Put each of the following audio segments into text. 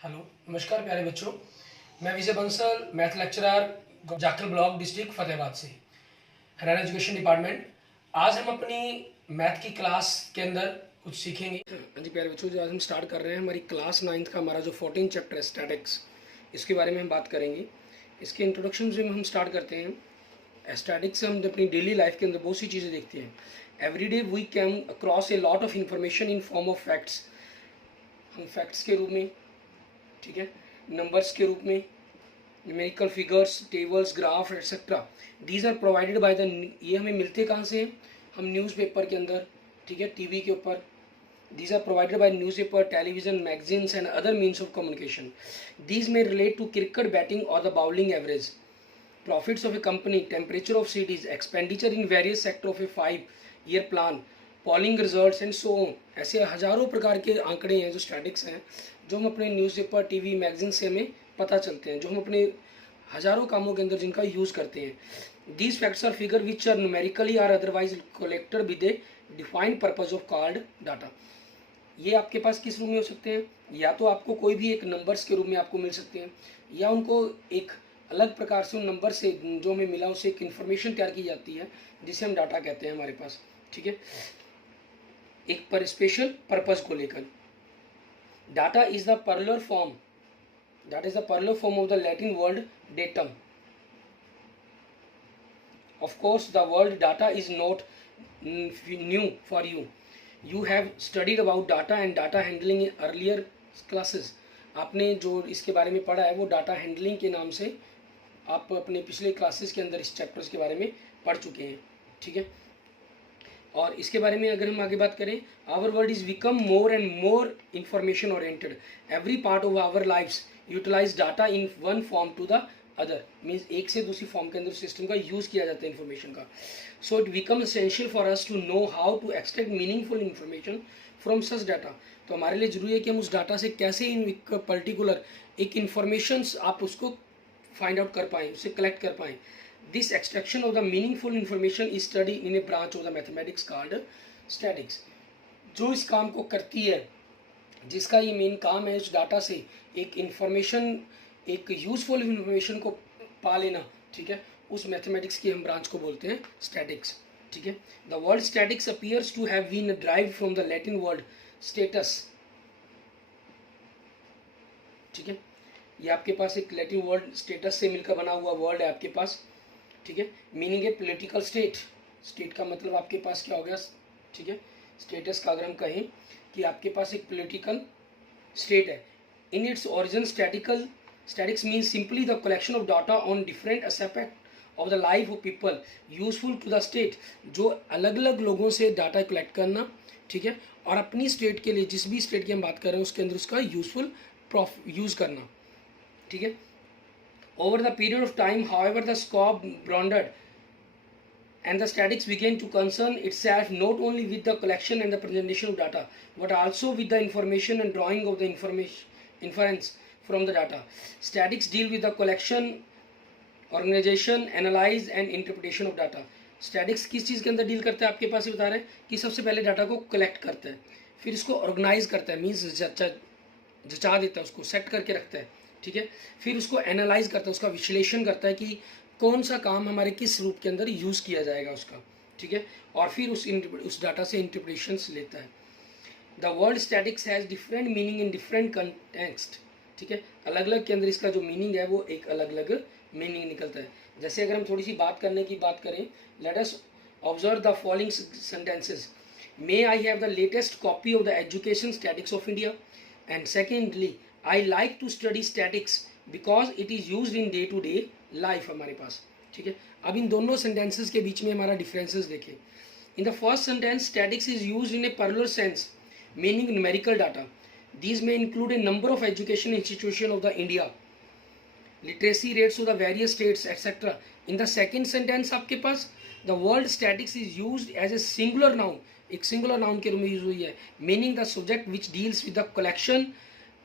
Hello, नमस्कार प्यारे बच्चों। मैं Vijay Bansal, math lecturer, Jakhal block, district Fatehabad से, हरियाणा एजुकेशन डिपार्टमेंट। आज हम अपनी मैथ की क्लास के अंदर कुछ सीखेंगे। हाँ जी प्यारे बच्चों, जो आज हम स्टार्ट कर रहे हैं हमारी क्लास 9th का हमारा जो 14 चैप्टर है स्टैटिक्स, इसके बारे में हम बात करेंगे। इसके इंट्रोडक्शन से हम स्टार्ट करते हैं। स्टैटिक्स से हम अपनी डेली लाइफ के अंदर बहुत सी चीज़ें देखते हैं। Every day we came across a lot of information in form of facts. हम फैक्ट्स के रूप में, ठीक है, नंबर्स के रूप में, numerical figures, tables, graph etcetera, these are provided by the, ये हमें मिलते कहाँ से हैं? हम न्यूज़पेपर के अंदर, ठीक है, टीवी के ऊपर। These are provided by newspaper, television, magazines and other means of communication. These में रिलेट टू क्रिकेट बैटिंग और the bowling average, profits of a company, temperature of cities, expenditure in various sector of a 5-year plan, polling results and so on। ऐसे हजारों प्रकार के आंकड़े हैं जो statics हैं, जो हम अपने न्यूज़पेपर, टीवी, मैगजीन से हमें पता चलते हैं, जो हम अपने हजारों कामों के अंदर जिनका यूज़ करते हैं। These facts are figure which are numerically are otherwise collected with a defined purpose of called data. ये आपके पास किस रूप में हो सकते हैं? या तो आपको कोई भी एक नंबर्स के रूप में आपको मिल सकते हैं, या उनको एक अलग प्रकार से उन नंबर से जो हमें मिला उससे एक इन्फॉर्मेशन तैयार की जाती है, जिसे हम डाटा कहते हैं हमारे पास, ठीक है, एक पर स्पेशल पर्पज को लेकर। Data is the parallel form, that is the parallel form of the Latin word datum. Of course the word data is not new for you, you have studied about data and data handling in earlier classes। आपने जो इसके बारे में पढ़ा है वो data handling के नाम से आप अपने पिछले क्लासेस के अंदर इस चैप्टर्स के बारे में पढ़ चुके हैं, ठीक है। और इसके बारे में अगर हम आगे बात करें, our world is become more and more information oriented. Every part of our life's utilise data in one form to the other, means एक से दूसरी फॉर्म के अंदर सिस्टम का यूज़ किया जाता है इन्फॉर्मेशन का। So it become essential for us to know how to extract meaningful information from such data. तो हमारे लिए जरूरी है कि हम उस डाटा से कैसे एक पर्टिकुलर एक इन्फॉर्मेशंस आप उसको फाइंड आउट कर पाएँ, उसे कलेक्ट कर पाएँ। This extraction of the meaningful information is study in A branch of the mathematics called statics. जो इस काम को करती है, जिसका ये मेन काम है, उस डाटा से एक इन्फॉर्मेशन, एक यूजफुल इन्फॉर्मेशन को पा लेना, ठीक है, उस मैथमेटिक्स की हम ब्रांच को बोलते हैं स्टैटिक्स, ठीक है। The word statics appears to have been derived from the Latin word status, ठीक है। ये आपके पास एक लैटिन वर्ड स्टेटस से मिलकर बना हुआ वर्ड है आपके पास, ठीक है। मीनिंग ए पॉलिटिकल स्टेट। स्टेट का मतलब आपके पास क्या हो गया, ठीक है। स्टेटस का अगर हम कहें कि आपके पास एक पॉलिटिकल स्टेट है। In its origin statics means simply the collection of data on different aspect of the life of people useful to the state. जो अलग अलग लोगों से डाटा कलेक्ट करना, ठीक है, और अपनी स्टेट के लिए, जिस भी स्टेट की हम बात कर रहे हैं उसके अंदर उसका यूजफुल यूज़ करना, ठीक है। Over the period of time, however, the scope broadened and the statics began to concern itself not only with the collection and the presentation of data, but also with the information and drawing of the inference from the data. Statics deal with the collection, organization, analyze and interpretation of data. Statics किस चीज़ के अंदर deal करता है? आपके पास ही बता रहे हैं कि सबसे पहले डाटा को कलेक्ट करता है, फिर इसको ऑर्गेनाइज करता है, मीन्स जचा देता है, उसको सेट करके रखता है, ठीक है। फिर उसको एनालाइज करता है, उसका विश्लेषण करता है कि कौन सा काम हमारे किस रूप के अंदर यूज़ किया जाएगा उसका, ठीक है, और फिर उस डाटा से इंटरप्रिटेशंस लेता है। The word statics has different meaning in different context, ठीक है, अलग अलग के अंदर इसका जो मीनिंग है वो एक अलग अलग मीनिंग निकलता है। जैसे अगर हम थोड़ी सी बात करने की बात करें, let us observe the following sentences. May I have the latest copy of the education statics of India, and secondly I like to study statics because it is use in day to day life हमारे पास, ठीक है। अब इन दोनों sentences के बीच में हमारा differences देखें। In the first sentence, statics is use in A parallel sense meaning numerical data. These may include a number of education institutions of the India, literacy rates of the various states, etc. In the second sentence आपके पास the word statics is used as a singular noun, एक singular noun के रूप में use हुई है, meaning the subject which deals with the collection,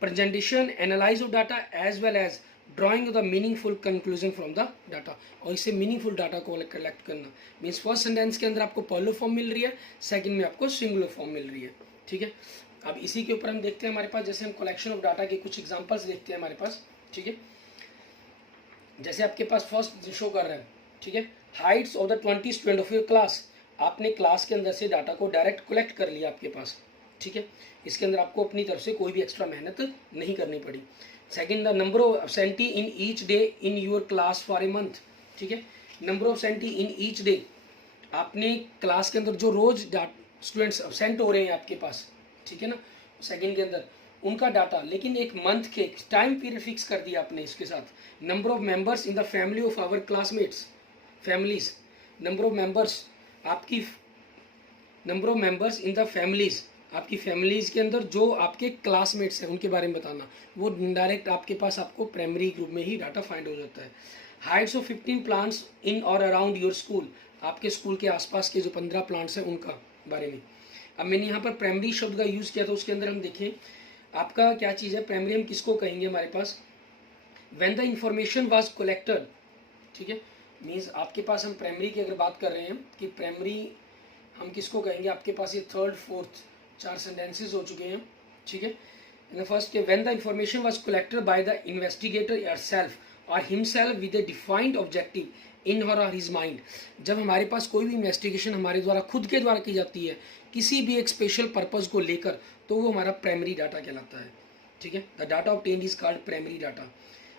presentation, analysis of data as well as drawing of the meaningful conclusion from the data। और इससे meaningful data को collect करना, मीन्स फर्स्ट सेंटेंस के अंदर आपको पर्लर फॉर्म मिल रही है, second में आपको सिंगुलर फॉर्म मिल रही है, ठीक है। अब इसी के ऊपर हम देखते हैं हमारे पास, जैसे हम कलेक्शन ऑफ डाटा के कुछ एग्जांपल्स देखते हैं हमारे पास, ठीक है। जैसे आपके पास फर्स्ट शो कर रहा है, ठीक है, Heights of the 20 student of your class. आपने क्लास के अंदर से डाटा को डायरेक्ट कलेक्ट कर लिया आपके पास, ठीक है। इसके अंदर आपको अपनी तरफ से कोई भी एक्स्ट्रा मेहनत नहीं करनी पड़ी। Second, the number of absentee in each day in your class for a month, ठीक है। Number of absentee in each day, आपने क्लास के अंदर जो रोज स्टूडेंट्स एब्सेंट हो रहे हैं आपके पास, ठीक है ना, सेकंड के अंदर उनका डाटा, लेकिन एक मंथ के टाइम पीरियड फिक्स कर दिया आपने इसके साथ। Number of members in the family of our classmates, families, number of members आपकी, number of members in the families, आपकी फैमिलीज के अंदर जो आपके क्लासमेट्स हैं उनके बारे में बताना, वो डायरेक्ट आपके पास आपको प्राइमरी ग्रुप में ही डाटा फाइंड हो जाता है। हाइट्स ऑफ 15 प्लांट्स इन और अराउंड योर स्कूल, आपके स्कूल के आसपास के जो 15 प्लांट्स हैं उनका बारे में। अब मैंने यहाँ पर प्राइमरी शब्द का यूज़ किया था, उसके अंदर हम देखें आपका क्या चीज़ है, प्राइमरी हम किसको कहेंगे हमारे पास, when the information was collected, ठीक है। मीन्स आपके पास हम प्राइमरी की अगर बात कर रहे हैं कि प्राइमरी हम किसको कहेंगे, आपके पास ये थर्ड फोर्थ 4 सेंटेंसेस हो चुके हैं, ठीक है। द फर्स्ट के when the information was collected by the investigator yourself और himself with a defined objective in और हिज माइंड। जब हमारे पास कोई भी इन्वेस्टिगेशन हमारे द्वारा खुद के द्वारा की जाती है किसी भी एक स्पेशल पर्पज़ को लेकर, तो वो हमारा प्राइमरी डाटा कहलाता है, ठीक है। The data obtained is called primary data.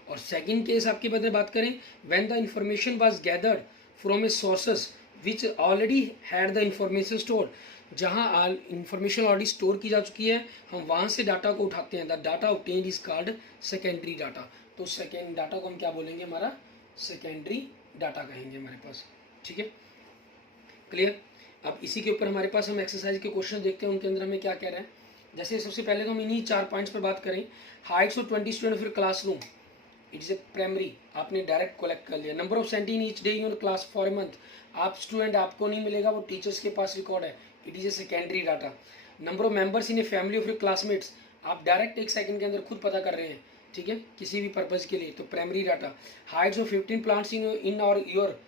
और सेकंड केस आपके बात करें, when the information was gathered from A sources which already had the information store, जहाँ इंफॉर्मेशन ऑलरेडी स्टोर की जा चुकी है, हम वहाँ से डाटा को उठाते हैं। The data obtained is called secondary data. तो सेकेंड डाटा को हम क्या बोलेंगे, हमारा सेकेंडरी डाटा कहेंगे हमारे पास, ठीक है, क्लियर। अब इसी के ऊपर हमारे पास हम एक्सरसाइज के क्वेश्चन देखते हैं, उनके अंदर हमें क्या कह रहा है। जैसे सबसे पहले तो हम इन्हीं 4 पॉइंट्स पर बात करें। हाइट्स ऑफ 20 स्टूडेंट फिर classroom, it is a primary, आपने डायरेक्ट कलेक्ट कर लिया। नंबर ऑफ सेंटी in each day in class for a month, आप स्टूडेंट आपको नहीं मिलेगा, वो टीचर्स के पास रिकॉर्ड है, it is a secondary data. Number of members in a family of your classmates, आप डायरेक्ट 1 सेकंड के अंदर खुद पता कर रहे हैं, ठीक है, किसी भी पर्पज़ के लिए, तो primary data. Heights of 15 plants in our your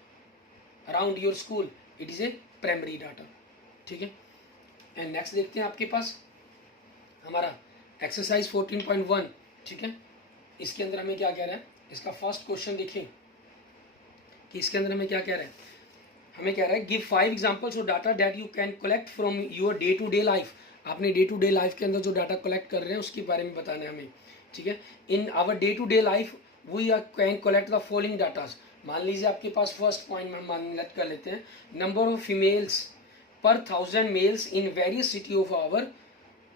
around your school, it is a primary data, ठीक है। एंड नेक्स्ट देखते हैं आपके पास हमारा एक्सरसाइज 14.1, ठीक है। इसके अंदर हमें क्या कह रहा है, इसका फर्स्ट क्वेश्चन देखें कि इसके अंदर हमें क्या कह रहा है। हमें कह रहा है give 5 examples of data that you can collect from your day to day life. आपने डे टू डे लाइफ के अंदर जो डाटा कलेक्ट कर रहे हैं उसके बारे में बताना है हमें, ठीक है। In our day to day life we are can collect the following datas. मान लीजिए आपके पास फर्स्ट पॉइंट में हम मान कर लेते हैं, number of females per 1000 males in various city of our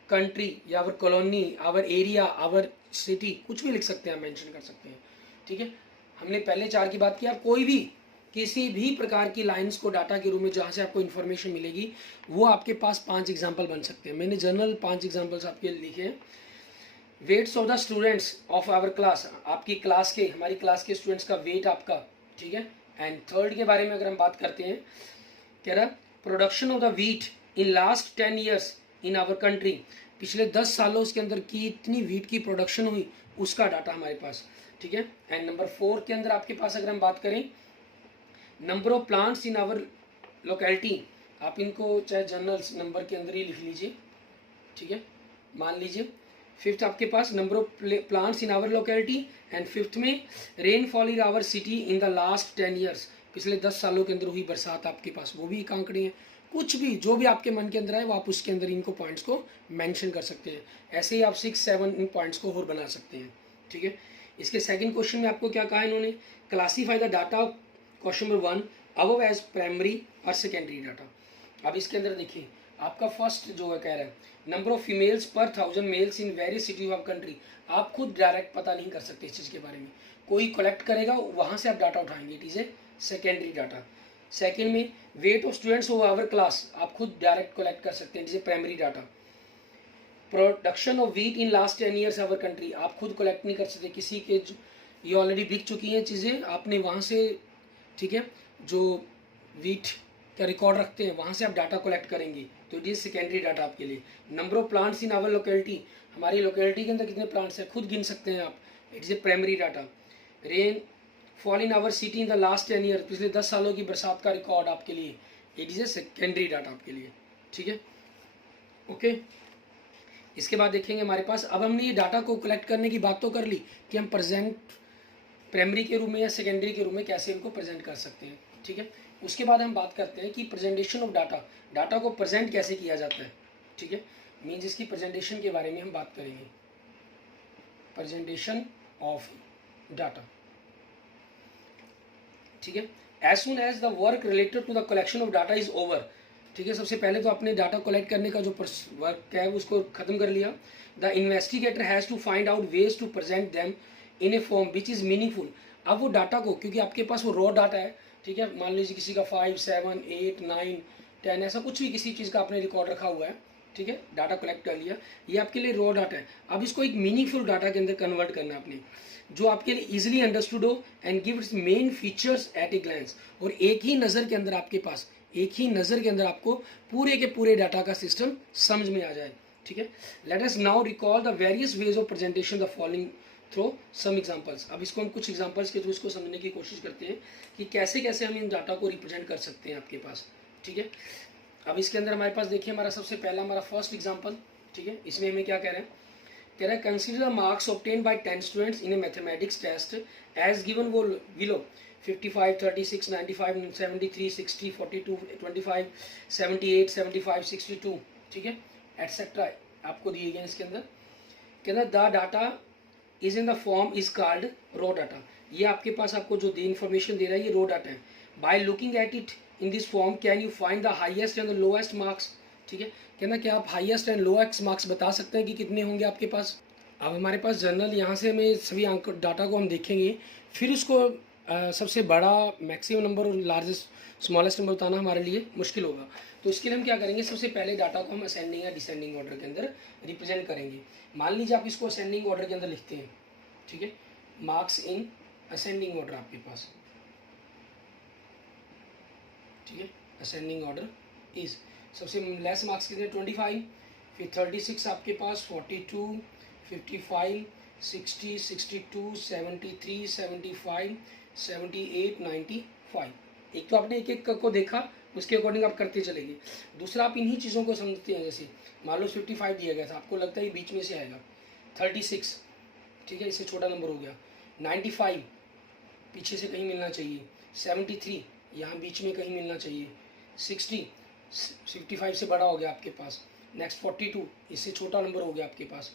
country या our colony, our area, our city, कुछ भी लिख सकते हैं, मेंशन कर सकते हैं, ठीक है। हमने पहले 4 की बात की, आप कोई भी किसी भी प्रकार की लाइंस को डाटा के रूप में जहाँ से आपको इन्फॉर्मेशन मिलेगी, वो आपके पास 5 एग्जाम्पल बन सकते हैं। मैंने जनरल 5 एग्जाम्पल्स आपके लिखे हैं। Weights of the students of our class, आपकी क्लास के, हमारी क्लास के स्टूडेंट्स का वेट आपका, ठीक है। एंड थर्ड के बारे में अगर हम बात करते हैं, कह रहा production of the wheat in last 10 years in our country, पिछले 10 सालों के अंदर की इतनी व्हीट की प्रोडक्शन हुई, उसका डाटा हमारे पास, ठीक है। एंड नंबर 4 के अंदर आपके पास अगर हम बात करें, number of plants in our locality, आप इनको चाहे जनरल नंबर के अंदर ही लिख लीजिए, ठीक है, मान लीजिए। फिफ्थ आपके पास number of plants in our locality, and fifth में rainfall in our city in the last 10 years, पिछले 10 सालों के अंदर हुई बरसात आपके पास, वो भी एक आंकड़े हैं। कुछ भी जो भी आपके मन के अंदर आए वो आप उसके अंदर इनको पॉइंट्स को मेंशन कर सकते हैं। ऐसे ही आप 6-7 इन पॉइंट्स को और बना सकते हैं, ठीक है। इसके सेकंड क्वेश्चन में आपको क्या कहा इन्होंने, classify the data of question number 1 above as primary और सेकेंडरी डाटा। अब इसके अंदर देखिए आपका फर्स्ट जो है कह रहा है number of females per 1000 males in various city of country. आप खुद डायरेक्ट पता नहीं कर सकते इस चीज़ के बारे में, कोई कलेक्ट करेगा वहाँ से आप डाटा उठाएंगे, it is a secondary data. Second में weight of students of our class, आप खुद डायरेक्ट कलेक्ट कर सकते हैं, it is a primary data. Production of wheat in last 10 years our country, आप खुद कलेक्ट नहीं कर सकते, किसी के ये ऑलरेडी बिक चुकी हैं चीज़ें, आपने वहाँ से, ठीक है, जो व्हीट का रिकॉर्ड रखते हैं वहाँ से आप डाटा कलेक्ट करेंगे, तो इट इज़ सेकेंडरी डाटा आपके लिए। Number of plants in our locality, हमारी लोकेलिटी के अंदर कितने प्लांट्स हैं खुद गिन सकते हैं आप, it is a primary data. Rainfall in our city in the last 10 year, पिछले 10 सालों की बरसात का रिकॉर्ड आपके लिए, it is a secondary data आपके लिए, ठीक है, ओके। इसके बाद देखेंगे हमारे पास, अब हमने ये डाटा को कलेक्ट करने की बात तो कर ली कि हम प्रेजेंट प्राइमरी के रूप में या सेकेंडरी के रूप में कैसे इनको प्रेजेंट कर सकते हैं, ठीक है। उसके बाद हम बात करते हैं कि प्रेजेंटेशन ऑफ डाटा, डाटा को प्रेजेंट कैसे किया जाता है, ठीक है। मीन्स इसकी प्रेजेंटेशन के बारे में हम बात करेंगे, प्रेजेंटेशन ऑफ डाटा, ठीक है। As soon as the work related to the collection of data is over, ठीक है। सबसे पहले तो आपने डाटा कलेक्ट करने का जो वर्क है उसको खत्म कर लिया। The investigator has to find out ways to present them in a form which is meaningful. अब वो डाटा को, क्योंकि आपके पास वो रॉ डाटा है, ठीक है, मान लीजिए किसी का 5, 7, 8, 9, 10 ऐसा कुछ भी किसी चीज़ का आपने रिकॉर्ड रखा हुआ है, ठीक है, डाटा कलेक्ट कर लिया, ये आपके लिए रॉ डाटा है। अब इसको एक मीनिंगफुल डाटा के अंदर कन्वर्ट करना है आपने, जो आपके लिए इजीली अंडरस्टूड हो and give its main features at a glance, और एक ही नज़र के अंदर आपके पास, एक ही नज़र के अंदर आपको पूरे के पूरे डाटा का सिस्टम समझ में आ जाए, ठीक है। Let us now recall the various ways of presentation the following through some examples. अब इसको हम कुछ एग्जांपल्स के थ्रू इसको समझने की कोशिश करते हैं कि कैसे कैसे हम इन डाटा को रिप्रेजेंट कर सकते हैं आपके पास, ठीक है। अब इसके अंदर हमारे पास देखिए, हमारा सबसे पहला हमारा फर्स्ट एग्जांपल, ठीक है, इसमें हमें क्या कह रहे हैं, कह रहा है consider the marks obtain by 10 students in a mathematics test as given वो बिलो 55, 36, 95, 73, 60, 42, 25, 78, 75, 62, ठीक है, एटसेट्रा आपको दिए गए इसके अंदर। कहना the data is in the form is called raw data, ये आपके पास आपको जो इन्फॉर्मेशन दे रहा है ये रॉ डाटा है। By looking at it in this form can you find the highest and the lowest marks, ठीक है। कहना क्या आप हाईएस्ट एंड लोएस्ट मार्क्स बता सकते हैं कि कितने होंगे आपके पास। अब हमारे पास जनरल यहाँ से हमें सभी अंक डाटा को हम देखेंगे, फिर उसको सबसे बड़ा मैक्सिमम नंबर और लार्जेस्ट स्मॉलेस्ट नंबर बताना हमारे लिए मुश्किल होगा। तो इसके लिए हम क्या करेंगे, सबसे पहले डाटा को हम असेंडिंग या डिसेंडिंग ऑर्डर के अंदर रिप्रेजेंट करेंगे। मान लीजिए आप इसको असेंडिंग ऑर्डर के अंदर लिखते हैं, ठीक है, मार्क्स इन असेंडिंग ऑर्डर आपके पास, ठीक है, असेंडिंग ऑर्डर इज सबसे लेस मार्क्स कितने 25, फिर 36 आपके पास, 42, 55, 60, 62, 73, 75, 78, 95। एक तो आपने एक एक को देखा, उसके अकॉर्डिंग आप करते चलेंगे। दूसरा आप इन्हीं चीज़ों को समझते हैं, जैसे मान लो 55 दिया गया था, आपको लगता है बीच में से आएगा, 36, ठीक है, इससे छोटा नंबर हो गया, 95 पीछे से कहीं मिलना चाहिए, 73 यहाँ बीच में कहीं मिलना चाहिए, 60 55 से बड़ा हो गया आपके पास, नेक्स्ट 42 इससे छोटा नंबर हो गया आपके पास,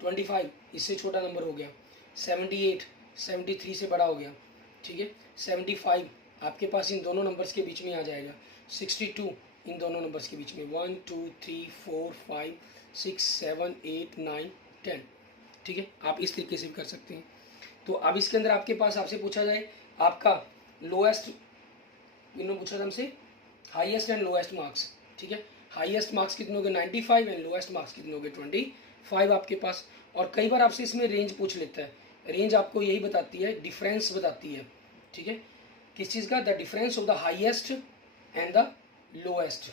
25 इससे छोटा नंबर हो गया, 78 73 से बड़ा हो गया, ठीक है, 75 आपके पास इन दोनों नंबर्स के बीच में आ जाएगा, 62 इन दोनों नंबर्स के बीच में, 1 2 3 4 5 6 7 8 9 10, ठीक है, आप इस तरीके से भी कर सकते हैं। तो अब इसके अंदर आपके पास आपसे पूछा जाए आपका लोएस्ट, इन्होंने पूछा था हमसे हाईएस्ट एंड लोएस्ट मार्क्स, ठीक है, हाईएस्ट मार्क्स कितने हो गए 95 एंड लोएस्ट मार्क्स कितने हो गए 25 आपके पास। और कई बार आपसे इसमें रेंज पूछ लेता है, रेंज आपको यही बताती है, डिफरेंस बताती है, ठीक है, किस चीज़ का, the difference of the highest and the lowest,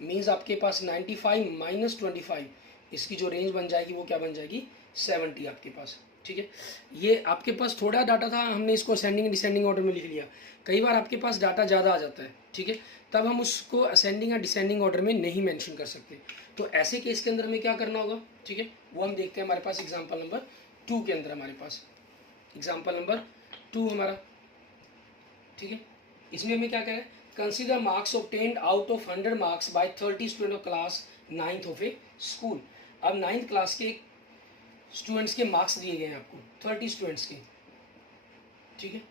means आपके पास 95 माइनस 25, इसकी जो रेंज बन जाएगी वो क्या बन जाएगी 70 आपके पास, ठीक है। ये आपके पास थोड़ा डाटा था, हमने इसको असेंडिंग डिसेंडिंग ऑर्डर में लिख लिया। कई बार आपके पास डाटा ज़्यादा आ जाता है, ठीक है, तब हम उसको असेंडिंग या डिसेंडिंग ऑर्डर में नहीं मेंशन कर सकते। तो ऐसे केस के अंदर हमें क्या करना होगा, ठीक है, वो हम देखते हैं हमारे पास एग्जाम्पल नंबर 2 के अंदर। हमारे पास एग्जाम्पल नंबर 2 हमारा, ठीक है, इसमें हमें क्या करें, consider marks obtained out of 100 marks bye 30 student of class 9th of A school. अब 9th क्लास के स्टूडेंट्स के मार्क्स दिए गए हैं आपको 30 स्टूडेंट्स के, ठीक है।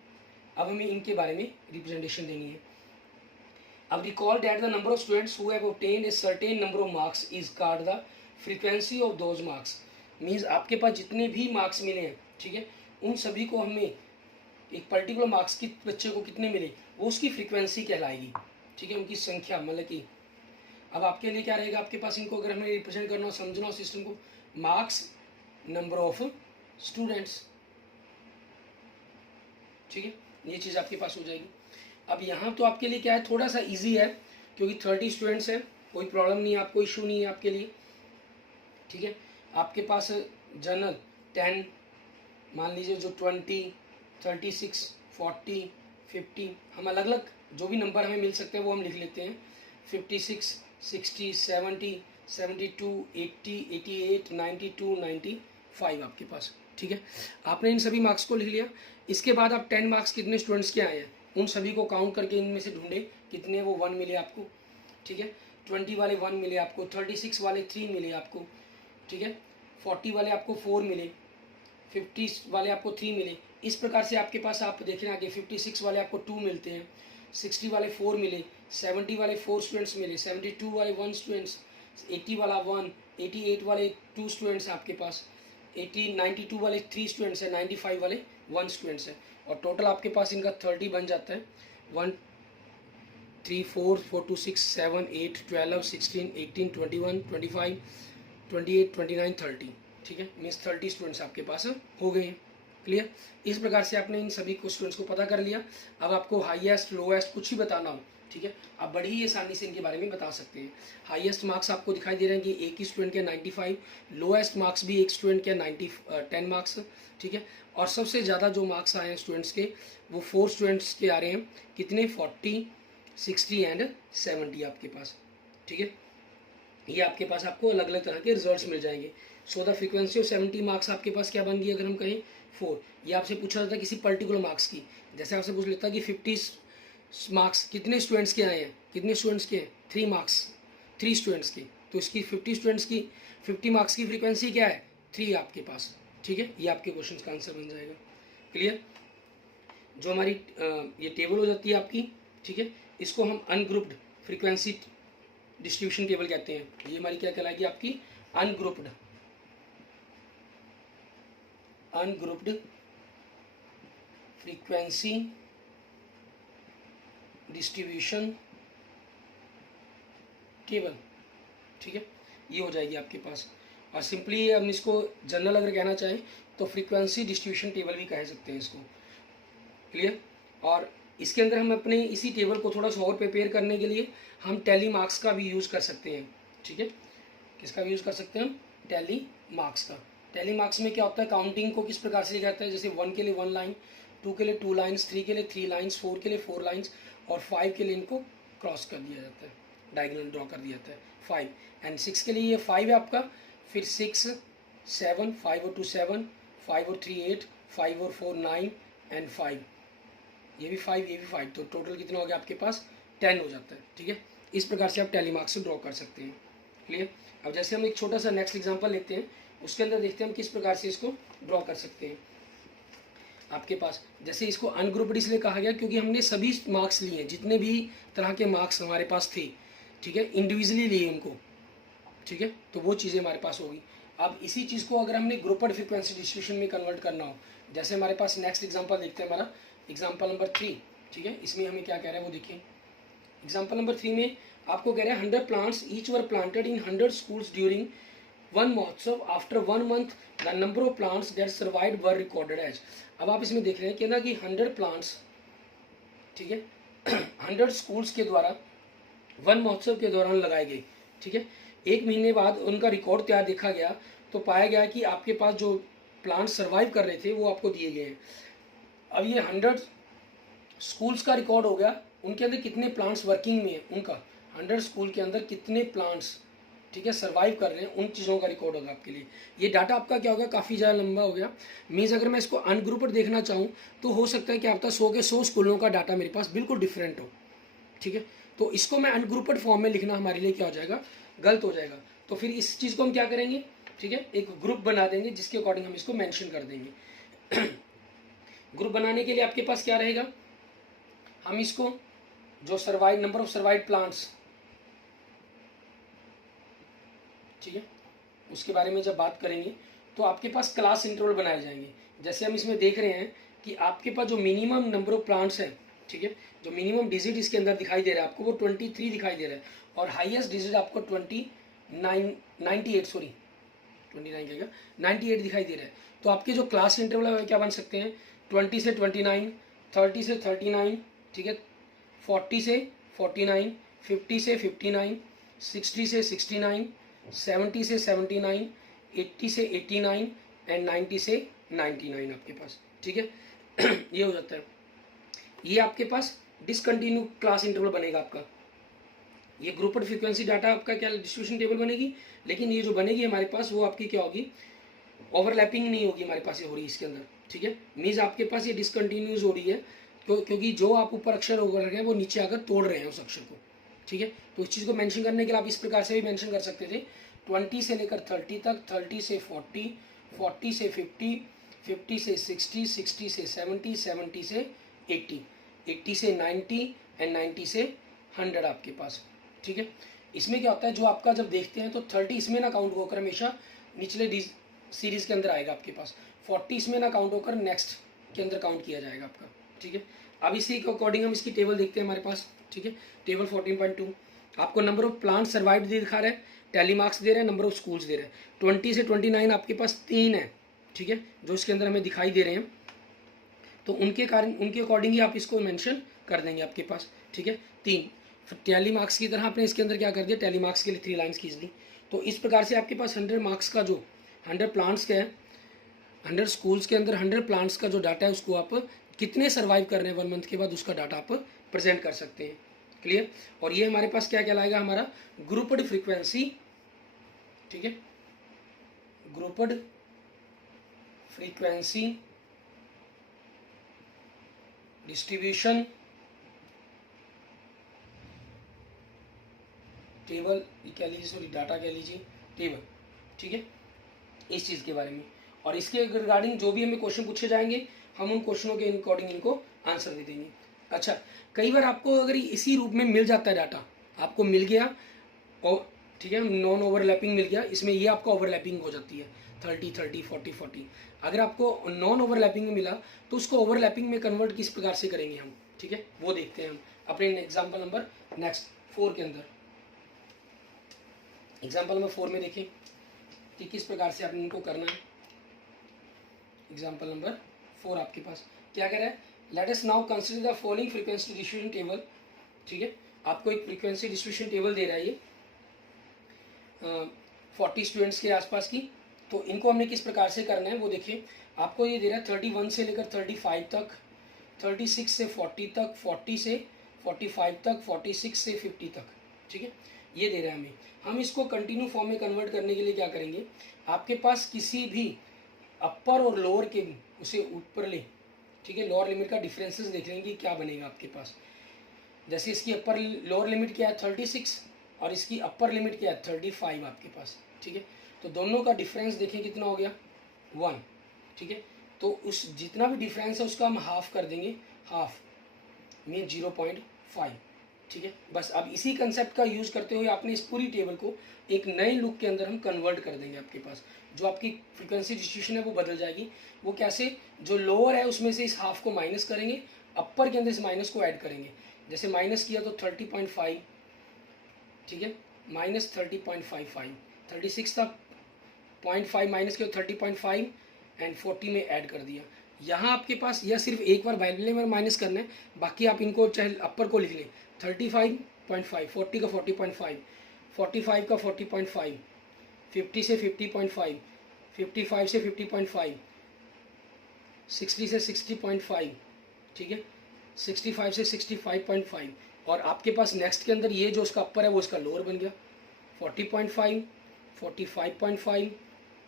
अब हमें इनके बारे में रिप्रेजेंटेशन देनी है। अब recall that the number of students who have obtained a certain number of marks is called the frequency of those marks, means आपके पास जितने भी मार्क्स मिले हैं, ठीक है, उन सभी को हमें एक पर्टिकुलर मार्क्स की बच्चे को कितने मिले वो उसकी फ्रीक्वेंसी कहलाएगी, ठीक है, उनकी संख्या, मतलब कि अब आपके लिए क्या रहेगा, आपके पास इनको अगर हमें रिप्रेजेंट करना हो, समझना हो सिस्टम को, मार्क्स नंबर ऑफ स्टूडेंट्स, ठीक है, ये चीज़ आपके पास हो जाएगी। अब यहाँ तो आपके लिए क्या है, थोड़ा सा इजी है क्योंकि 30 स्टूडेंट्स है, कोई प्रॉब्लम नहीं है, आपको इशू नहीं है आपके लिए, ठीक है। आपके पास जनरल 10, मान लीजिए जो 20, 36, 40, 50, हम अलग अलग जो भी नंबर हमें मिल सकते हैं वो हम लिख लेते हैं, 56, 60, 70, 72, 80, 88, 92, 95 आपके पास, ठीक है। आपने इन सभी मार्क्स को लिख लिया। इसके बाद आप 10 मार्क्स कितने स्टूडेंट्स के आए हैं उन सभी को काउंट करके इनमें से ढूंढे कितने वो 1 मिले आपको, ठीक है। 20 वाले 1 मिले आपको, 36 वाले 3 मिले आपको, ठीक है। 40 वाले आपको 4 मिले, 50 वाले आपको 3 मिले। इस प्रकार से आपके पास आप देखें आगे 56 वाले आपको 2 मिलते हैं, 60 वाले 4 मिले, 70 वाले 4 स्टूडेंट्स मिले, 72 वाले 1 स्टूडेंट्स, 80 वाला 1, 88 वाले 2 स्टूडेंट्स आपके पास, 92 वाले 3 स्टूडेंट्स हैं, 95 वाले 1 स्टूडेंट्स हैं, और टोटल आपके पास इनका 30 बन जाता है। 1 3 4 4 2 6 7 8 12 16 18 21 25 28 29 30, ठीक है। मीन्स 30 स्टूडेंट्स आपके पास हो गए हैं। क्लियर। इस प्रकार से आपने इन सभी को स्टूडेंट्स को पता कर लिया। अब आपको हाईएस्ट लोएस्ट कुछ ही बताना हो, ठीक है, आप बड़ी ही आसानी से इनके बारे में बता सकते हैं। हाईएस्ट मार्क्स आपको दिखाई दे रहे हैं कि एक ही स्टूडेंट के 95, लोएस्ट मार्क्स भी एक स्टूडेंट के 10 मार्क्स, ठीक है। और सबसे ज़्यादा जो मार्क्स आए हैं स्टूडेंट्स के वो 4 स्टूडेंट्स के आ रहे हैं, कितने 40, 60 एंड 70 आपके पास, ठीक है। ये आपके पास आपको अलग अलग तरह के रिजल्ट्स मिल जाएंगे। So the frequency of 70 marks आपके पास क्या बन गई अगर हम कहें 4। ये आपसे पूछा जाता है किसी पर्टिकुलर मार्क्स की, जैसे आपसे पूछ लेता है कि 50 मार्क्स कितने स्टूडेंट्स के आए हैं, कितने स्टूडेंट्स के 3 मार्क्स 3 स्टूडेंट्स के, तो इसकी 50 स्टूडेंट्स की 50 मार्क्स की फ्रीक्वेंसी क्या है 3 आपके पास, ठीक है। ये आपके क्वेश्चन का आंसर बन जाएगा। क्लियर। जो हमारी ये टेबल हो जाती है आपकी, ठीक है, इसको हम अनग्रुप्ड फ्रीक्वेंसी डिस्ट्रीब्यूशन टेबल कहते हैं। ये हमारी क्या कहलाएगी आपकी अनग्रुप्ड फ्रीक्वेंसी डिस्ट्रीब्यूशन टेबल, ठीक है, ये हो जाएगी आपके पास। और सिंपली हम इसको जनरल अगर कहना चाहें तो फ्रीक्वेंसी डिस्ट्रीब्यूशन टेबल भी कह सकते हैं इसको। क्लियर। और इसके अंदर हम अपने इसी टेबल को थोड़ा सा और प्रिपेयर करने के लिए हम टैली मार्क्स का भी यूज़ कर सकते हैं, ठीक है। किसका भी यूज़ कर सकते हैं हम, टैली मार्क्स का। टैली मार्क्स में क्या होता है, काउंटिंग को किस प्रकार से लिखा जाता है, जैसे 1 के लिए 1 लाइन, 2 के लिए 2 लाइन्स, 3 के लिए 3 लाइन्स, 4 के लिए 4 लाइन्स, और 5 के लिए इनको क्रॉस कर दिया जाता है, डायगोनल ड्रॉ कर दिया जाता है 5। एंड 6 के लिए ये 5 है आपका, फिर 6 7 5 और 2 7, 5 और 3 8, 5 और 4 9 एंड 5, ये भी 5 ये भी 5, तो टोटल कितना हो गया आपके पास 10 हो जाता है, ठीक है। इस प्रकार से आप टैली मार्क्स से ड्रॉ कर सकते हैं। क्लियर। अब जैसे हम एक छोटा सा नेक्स्ट एग्जांपल लेते हैं, उसके अंदर देखते हैं हम किस प्रकार से इसको ड्रॉ कर सकते हैं। आपके पास जैसे इसको अनग्रुप्ड इसलिए कहा गया क्योंकि हमने सभी मार्क्स लिए, जितने भी तरह के मार्क्स हमारे पास थे, ठीक है, इंडिविजुअली लिए उनको, ठीक है, तो वो चीज़ें हमारे पास होगी। अब इसी चीज़ को अगर हमने ग्रुपड फ्रीक्वेंसी डिस्ट्रीब्यूशन में कन्वर्ट करना हो, जैसे हमारे पास नेक्स्ट एग्जांपल देखते हैं, हमारा एग्जांपल नंबर 3, ठीक है, इसमें हमें क्या कह रहा है वो देखिए। एग्जांपल नंबर 3 में आपको कह रहे हैं 100 plants each were planted in 100 schools during 1 महोत्सव, after 1 month the number of plants that survived were recorded as. अब आप इसमें देख रहे हैं कि ना कि 100 प्लांट्स, ठीक है, 100 स्कूल्स के द्वारा 1 महोत्सव के दौरान लगाए गए, ठीक है। 1 महीने बाद उनका रिकॉर्ड तैयार देखा गया तो पाया गया कि आपके पास जो प्लांट सर्वाइव कर रहे थे वो आपको दिए गए हैं। अब ये 100 स्कूल्स का रिकॉर्ड हो गया, उनके अंदर कितने प्लांट्स वर्किंग में है, उनका 100 स्कूल के अंदर कितने प्लांट्स, ठीक है, सर्वाइव कर रहे हैं, उन चीज़ों का रिकॉर्ड होगा आपके लिए। ये डाटा आपका क्या होगा, काफ़ी ज़्यादा लंबा हो गया। मीन्स अगर मैं इसको अनग्रुप्ड देखना चाहूँ तो हो सकता है कि आपका 100 के 100 स्कूलों का डाटा मेरे पास बिल्कुल डिफरेंट हो, ठीक है। तो इसको मैं अनग्रुप्ड फॉर्म में लिखना हमारे लिए क्या हो जाएगा, गलत हो जाएगा। तो फिर इस चीज़ को हम क्या करेंगे, ठीक है, एक ग्रुप बना देंगे जिसके अकॉर्डिंग हम इसको मेंशन कर देंगे। ग्रुप बनाने के लिए आपके पास क्या रहेगा, हम इसको जो survive number of survive plants, ठीक है, उसके बारे में जब बात करेंगे तो आपके पास क्लास इंटरवल बनाए जाएंगे। जैसे हम इसमें देख रहे हैं कि आपके पास जो मिनिमम नंबर ऑफ प्लांट्स है, ठीक है, जो मिनिमम डिजिट इसके अंदर दिखाई दे रहा है आपको वो 23 दिखाई दे रहा है, और हाईएस्ट डिजिट आपको 98 दिखाई दे रहा है। तो आपके जो क्लास इंटरवल है क्या बन सकते हैं, 20 से 29, 30 से 39, ठीक है, 40 से 49, 50 से 59, 60 से 69, 70 से 79, 80 से 89 एंड 90 से 99 आपके पास, ठीक है। ये हो जाता है। ये आपके पास डिसकंटिन्यू क्लास इंटरवल बनेगा आपका, ये ग्रुपड फ्रीक्वेंसी डाटा आपका क्या डिस्ट्रीब्यूशन टेबल बनेगी, लेकिन ये जो बनेगी हमारे पास वो आपकी क्या होगी, ओवरलैपिंग नहीं होगी हमारे पास ये हो रही है इसके अंदर, ठीक है। मीन्स आपके पास ये डिसकंटिन्यूस हो रही है क्योंकि जो आप ऊपर अक्षर ओवर रहे हैं वो नीचे आकर तोड़ रहे हैं उस अक्षर को, ठीक है। तो इस चीज़ को मेंशन करने के लिए आप इस प्रकार से भी मेंशन कर सकते थे 20 से लेकर 30 तक, 30 से 40, 40 से 50, 50 से 60, 60 से 70, 70 से 80, 80 से 90 एंड 90 से 100 आपके पास, ठीक है। इसमें क्या होता है, जो आपका जब देखते हैं तो 30 इसमें ना काउंट होकर हमेशा निचले सीरीज के अंदर आएगा आपके पास, 40 इसमें ना काउंट होकर नेक्स्ट के अंदर काउंट किया जाएगा आपका, ठीक है। अब इसी के अकॉर्डिंग हम इसकी टेबल देखते हैं हमारे पास, ठीक है। टेबल 14.2 आपको नंबर ऑफ प्लांट सर्वाइव दिखा रहा है, टैली मार्क्स दे रहे हैं, नंबर ऑफ स्कूल्स दे रहे हैं। 20 से 29 आपके पास 3 है, ठीक है, जो इसके अंदर हमें दिखाई दे रहे हैं, तो उनके अकॉर्डिंग ही आप इसको मेंशन कर देंगे आपके पास, ठीक है। 3 टैली मार्क्स की तरह आपने इसके अंदर क्या कर दिया, टैली मार्क्स के लिए 3 लाइन्स खींच दी। तो इस प्रकार से आपके पास 100 मार्क्स का जो 100 प्लांट्स का है, 100 स्कूल्स के अंदर 100 प्लांट्स का जो डाटा है उसको आप कितने सर्वाइव कर रहे हैं 1 मंथ के बाद, उसका डाटा आप प्रेजेंट कर सकते हैं। क्लियर। और ये हमारे पास क्या कहलाएगा, हमारा ग्रुपड फ्रीक्वेंसी, ठीक है, ग्रुपड फ्रीक्वेंसी डिस्ट्रीब्यूशन टेबल कह लीजिए, सॉरी डाटा कह लीजिए, टेबल, ठीक है, इस चीज़ के बारे में। और इसके रिगार्डिंग जो भी हमें क्वेश्चन पूछे जाएंगे हम उन क्वेश्चनों के अकॉर्डिंग इनको आंसर दे देंगे। अच्छा, कई बार आपको अगर इसी रूप में मिल जाता है डाटा, आपको मिल गया और ठीक है नॉन ओवरलैपिंग मिल गया, इसमें ये आपका ओवरलैपिंग हो जाती है 30 30 40 40। अगर आपको नॉन ओवरलैपिंग में मिला तो उसको ओवरलैपिंग में कन्वर्ट किस प्रकार से करेंगे हम, ठीक है, वो देखते हैं हम अपने एग्जाम्पल नंबर नेक्स्ट 4 के अंदर। एग्जाम्पल नंबर 4 में देखें कि किस प्रकार से आपने इनको करना है। एग्जाम्पल नंबर 4 आपके पास क्या कह रहा है, let us now consider the following frequency distribution table, ठीक है। आपको एक फ्रीक्वेंसी डिस्ट्रीब्यूशन टेबल दे रहा है ये 40 स्टूडेंट्स के आसपास की। तो इनको हमने किस प्रकार से करना है वो देखिए, आपको ये दे रहा है 31 से लेकर 35 तक, 36 से 40 तक, 40 से 45 तक, 46 से 50 तक, ठीक है, ये दे रहा है हमें। हम इसको कंटिन्यू फॉर्म में कन्वर्ट करने के लिए क्या करेंगे, आपके पास किसी भी अपर और लोअर के उसे ऊपर ले, ठीक है, लोअर लिमिट का डिफरेंसेस देख लेंगे क्या बनेगा आपके पास। जैसे इसकी अपर लोअर लिमिट क्या है 36 और इसकी अपर लिमिट क्या है 35 आपके पास, ठीक है। तो दोनों का डिफरेंस देखें कितना हो गया 1, ठीक है। तो उस जितना भी डिफरेंस है उसका हम हाफ कर देंगे, हाफ मीन 0.5, ठीक है। बस अब इसी कंसेप्ट का यूज़ करते हुए आपने इस पूरी टेबल को एक नए लुक के अंदर हम कन्वर्ट कर देंगे। आपके पास जो आपकी फ्रीक्वेंसी डिस्ट्रीब्यूशन है वो बदल जाएगी। वो कैसे, जो लोअर है उसमें से इस हाफ को माइनस करेंगे, अपर के अंदर इस माइनस को ऐड करेंगे। जैसे माइनस किया तो 30.5, ठीक है, माइनस 30.55, 36 था, 0.5 माइनस किया 30.5 एंड 40 में ऐड कर दिया। यहाँ आपके पास यह सिर्फ एक बार बाइनरी में माइनस करना है, बाकी आप इनको चाहे अपर को लिख लें 35.5, 40 का 40.5, 45 का 40.5, 50 से 50.5, 55 से 50.5, 60 से 60.5, ठीक है, 65 से 65.5। और आपके पास नेक्स्ट के अंदर ये जो उसका अपर है वो उसका लोअर बन गया 40.5, 45.5,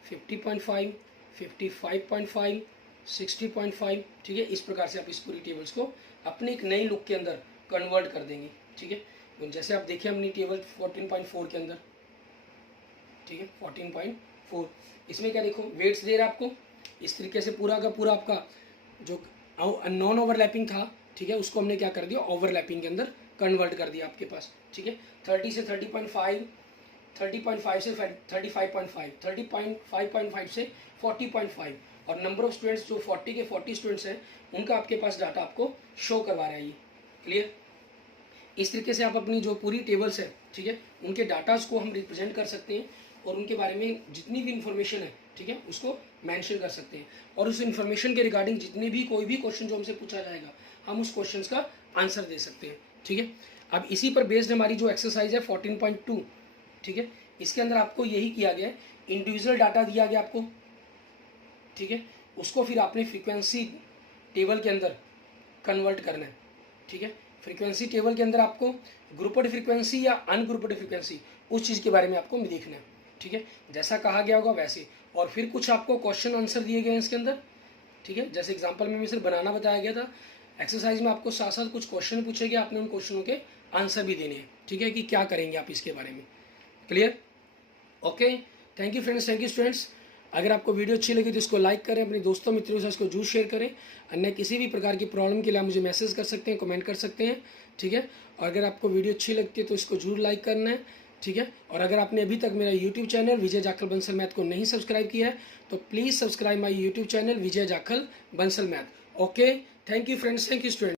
50.5, 55.5, 60.5, ठीक है। इस प्रकार से आप इस पूरी टेबल्स को अपने एक नई लुक के अंदर कन्वर्ट कर देंगे, ठीक है। तो जैसे आप देखें अपनी टेबल 14.4 के अंदर, ठीक है, 14.4 इसमें क्या देखो वेट्स दे रहा है आपको इस तरीके से, पूरा का पूरा आपका जो नॉन ओवरलैपिंग था, ठीक है, उसको हमने क्या कर दिया ओवरलैपिंग के अंदर कन्वर्ट कर दिया आपके पास, ठीक है। 30 से 30.5, 30.5 से 35.5, 35.5 से 40.5 और नंबर ऑफ स्टूडेंट्स जो 40 के 40 स्टूडेंट्स हैं उनका आपके पास डाटा आपको शो करवा रहा है ये। क्लियर। इस तरीके से आप अपनी जो पूरी टेबल्स है, ठीक है, उनके डाटाज को हम रिप्रेजेंट कर सकते हैं और उनके बारे में जितनी भी इंफॉर्मेशन है, ठीक है, उसको मेंशन कर सकते हैं। और उस इन्फॉर्मेशन के रिगार्डिंग जितने भी कोई भी क्वेश्चन जो हमसे पूछा जाएगा हम उस क्वेश्चन का आंसर दे सकते हैं, ठीक है। अब इसी पर बेस्ड हमारी जो एक्सरसाइज है 14.2, ठीक है, इसके अंदर आपको यही किया गया है, इंडिविजुअल डाटा दिया गया आपको, ठीक है, उसको फिर आपने फ्रीक्वेंसी टेबल के अंदर कन्वर्ट करना है, ठीक है। फ्रीक्वेंसी टेबल के अंदर आपको ग्रुपड फ्रीक्वेंसी या अनग्रुपड फ्रीक्वेंसी उस चीज़ के बारे में आपको देखना है, ठीक है, जैसा कहा गया होगा वैसे। और फिर कुछ आपको क्वेश्चन आंसर दिए गए हैं इसके अंदर, ठीक है, जैसे एग्जांपल में सिर्फ बनाना बताया गया था। एक्सरसाइज में आपको साथ साथ कुछ क्वेश्चन पूछे गए, आपने उन क्वेश्चनों के आंसर भी देने हैं, ठीक है, कि क्या करेंगे आप इसके बारे में। Clear? Okay, thank you friends, thank you students. अगर आपको वीडियो अच्छी लगी तो इसको लाइक करें, अपने दोस्तों मित्रों के साथ इसको जरूर शेयर करें। अन्य किसी भी प्रकार की प्रॉब्लम के लिए आप मुझे मैसेज कर सकते हैं, कमेंट कर सकते हैं, ठीक है। और अगर आपको वीडियो अच्छी लगती है तो इसको जरूर लाइक करना है, ठीक है। और अगर आपने अभी तक मेरा यूट्यूब चैनल विजय जाखल बंसल मैथ को नहीं सब्सक्राइब किया है तो please subscribe my YouTube channel Vijay Jakhal Bansal math. Okay, thank you friends, thank you student.